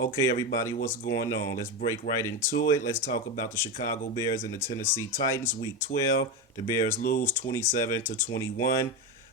Okay, everybody, what's going on? Let's break right into it. Let's talk about the Chicago Bears and the Tennessee Titans, Week 12. The Bears lose 27-21.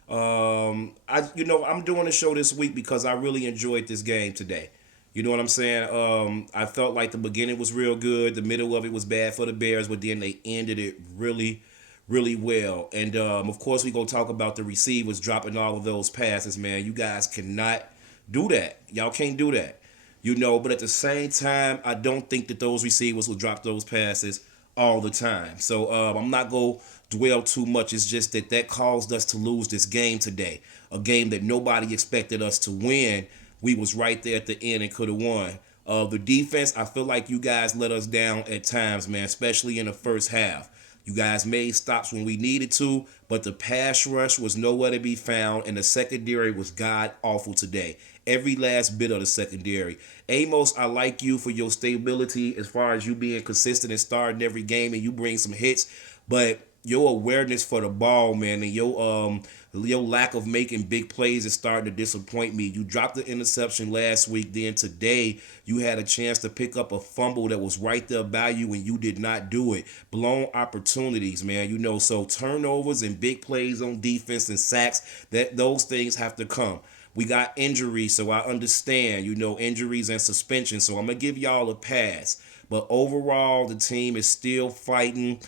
I'm doing a show this week because I really enjoyed this game today. You know what I'm saying? I felt like the beginning was real good, the middle of it was bad for the Bears, but then they ended it really well. And of course, we're gonna talk about the receivers dropping all of those passes. Man, you guys cannot do that. Y'all can't do that. But at the same time, I don't think that those receivers will drop those passes all the time. So I'm not going to dwell too much. It's just that caused us to lose this game today. A game that nobody expected us to win. We was right there at the end and could have won. The defense, I feel like you guys let us down at times, man, especially in the first half. You guys made stops when we needed to, but the pass rush was nowhere to be found, and the secondary was god awful today. Every last bit of the secondary. Amos, I like you for your stability as far as you being consistent and starting every game, and you bring some hits, but your awareness for the ball, man, and your lack of making big plays is starting to disappoint me. You dropped the interception last week. Then today you had a chance to pick up a fumble that was right there by you, and you did not do it. Blown opportunities, man. So turnovers and big plays on defense and sacks, that those things have to come. We got injuries, so I understand, injuries and suspension. So I'm going to give y'all a pass. But overall, the team is still fighting.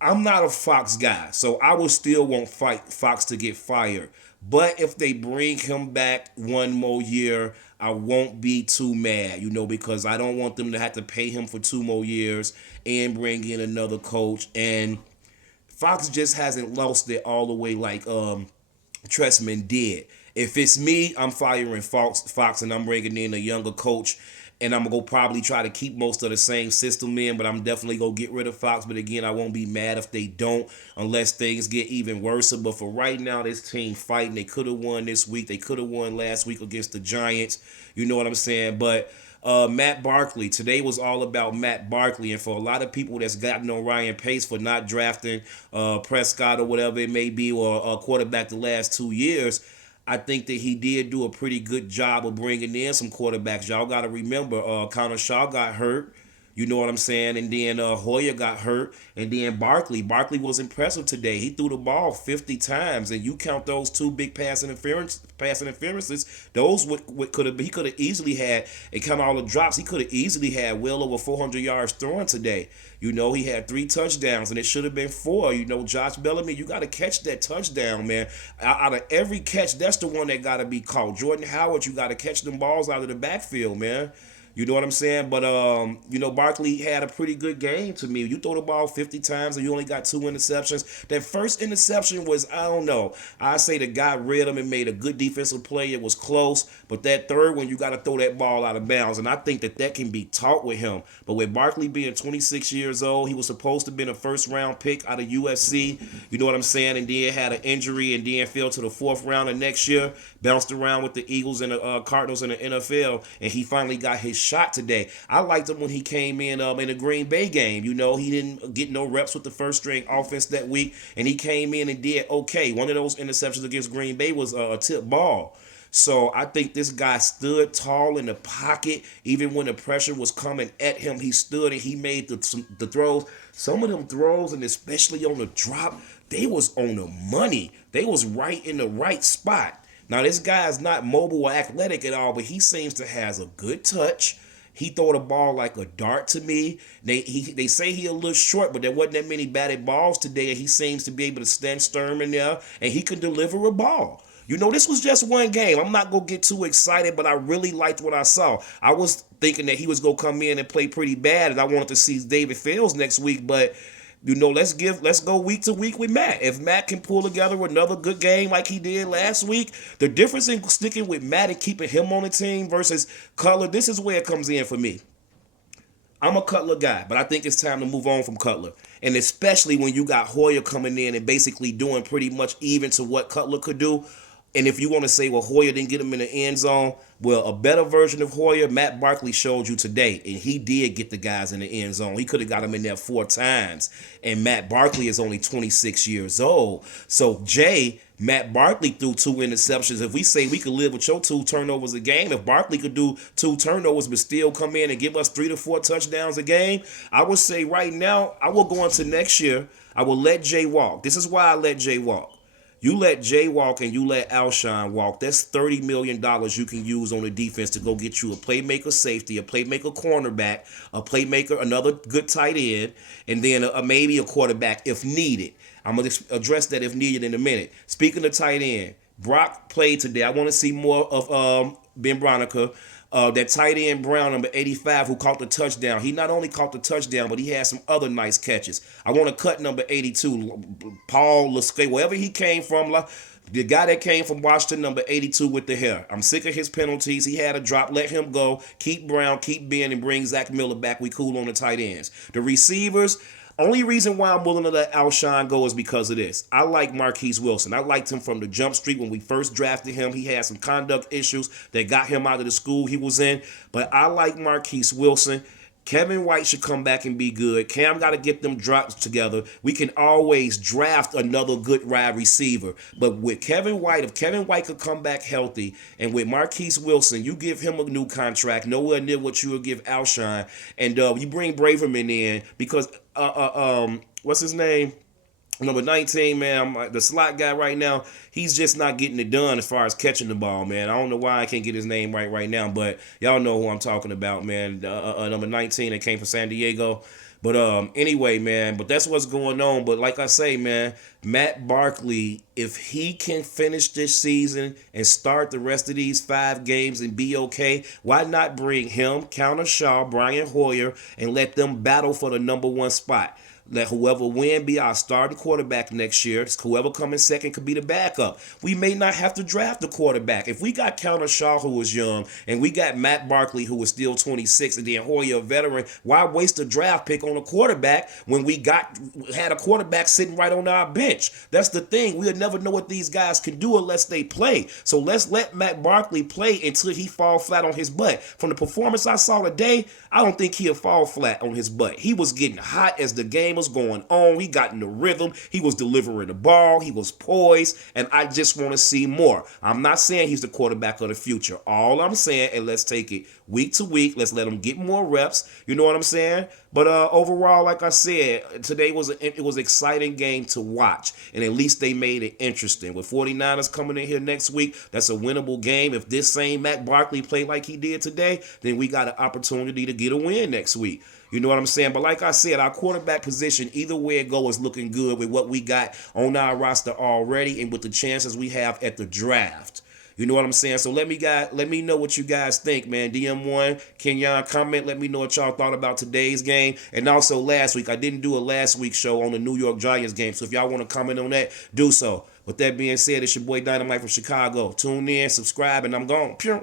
I'm not a Fox guy, so I will still want Fox to get fired. But if they bring him back one more year, I won't be too mad, because I don't want them to have to pay him for 2 more years and bring in another coach. And Fox just hasn't lost it all the way like Trestman did. If it's me, I'm firing Fox, and I'm bringing in a younger coach, and I'm gonna probably try to keep most of the same system in, but I'm definitely gonna get rid of Fox. But again, I won't be mad if they don't, unless things get even worse. But for right now, this team fighting. They could have won this week. They could have won last week against the Giants. You know what I'm saying? But Matt Barkley. Today was all about Matt Barkley, and for a lot of people that's gotten on Ryan Pace for not drafting Prescott or whatever it may be, or a quarterback the last 2 years, I think that he did do a pretty good job of bringing in some quarterbacks. Y'all got to remember, Connor Shaw got hurt. You know what I'm saying? And then Hoyer got hurt. And then Barkley. Barkley was impressive today. He threw the ball 50 times. And you count those two big pass interferences, those could have he could have easily had, and count all the drops, he could have easily had well over 400 yards throwing today. He had 3 touchdowns, and it should have been 4. Josh Bellamy, you got to catch that touchdown, man. Out of every catch, that's the one that got to be caught. Jordan Howard, you got to catch them balls out of the backfield, man. You know what I'm saying? But Barkley had a pretty good game to me. You throw the ball 50 times and you only got 2 interceptions. That first interception was, I don't know. I say the guy read him and made a good defensive play. It was close. But that third one, you got to throw that ball out of bounds. And I think that can be taught with him. But with Barkley being 26 years old, he was supposed to have been a first-round pick out of USC. You know what I'm saying? And then had an injury and then fell to the 4th round of next year. Bounced around with the Eagles and the Cardinals in the NFL. And he finally got his shot today. I liked him when he came in the Green Bay game. He didn't get no reps with the first string offense that week, and he came in and did okay. One of those interceptions against Green Bay was a tip ball. So I think this guy stood tall in the pocket. Even when the pressure was coming at him, he stood and he made the throws. Some of them throws, and especially on the drop, they was on the money. They was right in the right spot. Now, this guy is not mobile or athletic at all, but he seems to has a good touch. He throw the ball like a dart to me. They say he a little short, but there wasn't that many batted balls today, and he seems to be able to stand firm in there, and he can deliver a ball. This was just one game. I'm not going to get too excited, but I really liked what I saw. I was thinking that he was going to come in and play pretty bad, and I wanted to see David Fields next week, but let's go week to week with Matt. If Matt can pull together another good game like he did last week, the difference in sticking with Matt and keeping him on the team versus Cutler, this is where it comes in for me. I'm a Cutler guy, but I think it's time to move on from Cutler. And especially when you got Hoyer coming in and basically doing pretty much even to what Cutler could do. And if you want to say, well, Hoyer didn't get him in the end zone, well, a better version of Hoyer, Matt Barkley showed you today, and he did get the guys in the end zone. He could have got him in there 4 times, and Matt Barkley is only 26 years old. So Jay Matt Barkley threw 2 interceptions. If we say we could live with your 2 turnovers a game, if Barkley could do 2 turnovers but still come in and give us 3 to 4 touchdowns a game, I would say right now, I will go into next year, I will let Jay walk. This is why I let Jay walk. You let Jay walk and you let Alshon walk. That's $30 million you can use on the defense to go get you a playmaker safety, a playmaker cornerback, a playmaker, another good tight end, and then maybe a quarterback if needed. I'm going to address that if needed in a minute. Speaking of tight end, Brock played today. I want to see more of Ben Bronica. That tight end Brown, number 85, who caught the touchdown. He not only caught the touchdown, but he had some other nice catches. I want to cut number 82, Paul Lascay, wherever he came from. The guy that came from Washington, number 82 with the hair. I'm sick of his penalties. He had a drop. Let him go. Keep Brown, keep Ben, and bring Zach Miller back. We cool on the tight ends. The receivers, only reason why I'm willing to let Alshon go is because of this. I like Marquise Wilson. I liked him from the jump street when we first drafted him. He had some conduct issues that got him out of the school he was in. But I like Marquise Wilson. Kevin White should come back and be good. Cam got to get them drops together. We can always draft another good wide receiver. But with Kevin White, if Kevin White could come back healthy, and with Marquise Wilson, you give him a new contract, nowhere near what you would give Alshon, and you bring Braverman in because what's his name? Number 19, man, the slot guy right now, he's just not getting it done as far as catching the ball, man. I don't know why I can't get his name right now, but y'all know who I'm talking about, man. Number 19 that came from San Diego. But anyway, man, but that's what's going on. But like I say, man, Matt Barkley, if he can finish this season and start the rest of these 5 games and be okay, why not bring him, Counter Shaw, Brian Hoyer, and let them battle for the number 1 spot? Let whoever win be our starting quarterback next year. Whoever come in second could be the backup. We may not have to draft a quarterback. If we got Counter Shaw, who was young, and we got Matt Barkley, who was still 26, and then Hoyer, a veteran, why waste a draft pick on a quarterback when we had a quarterback sitting right on our bench? That's the thing. We'll never know what these guys can do unless they play. So let's let Matt Barkley play until he fall flat on his butt. From the performance I saw today, I don't think he'll fall flat on his butt. He was getting hot as the game was going on. He got in the rhythm. He was delivering the ball. He was poised. And I just want to see more. I'm not saying he's the quarterback of the future. All I'm saying, and let's take it week to week. Let's let him get more reps. You know what I'm saying? But overall, like I said, today it was an exciting game to watch. And at least they made it interesting. With 49ers coming in here next week, that's a winnable game. If this same Matt Barkley played like he did today, then we got an opportunity to get a win next week. You know what I'm saying? But like I said, our quarterback position, either way it goes, is looking good with what we got on our roster already and with the chances we have at the draft. You know what I'm saying? So let me know what you guys think, man. DM1, Kenyon, comment. Let me know what y'all thought about today's game. And also last week, I didn't do a last week show on the New York Giants game. So if y'all want to comment on that, do so. With that being said, it's your boy Dynamite from Chicago. Tune in, subscribe, and I'm gone. Pew.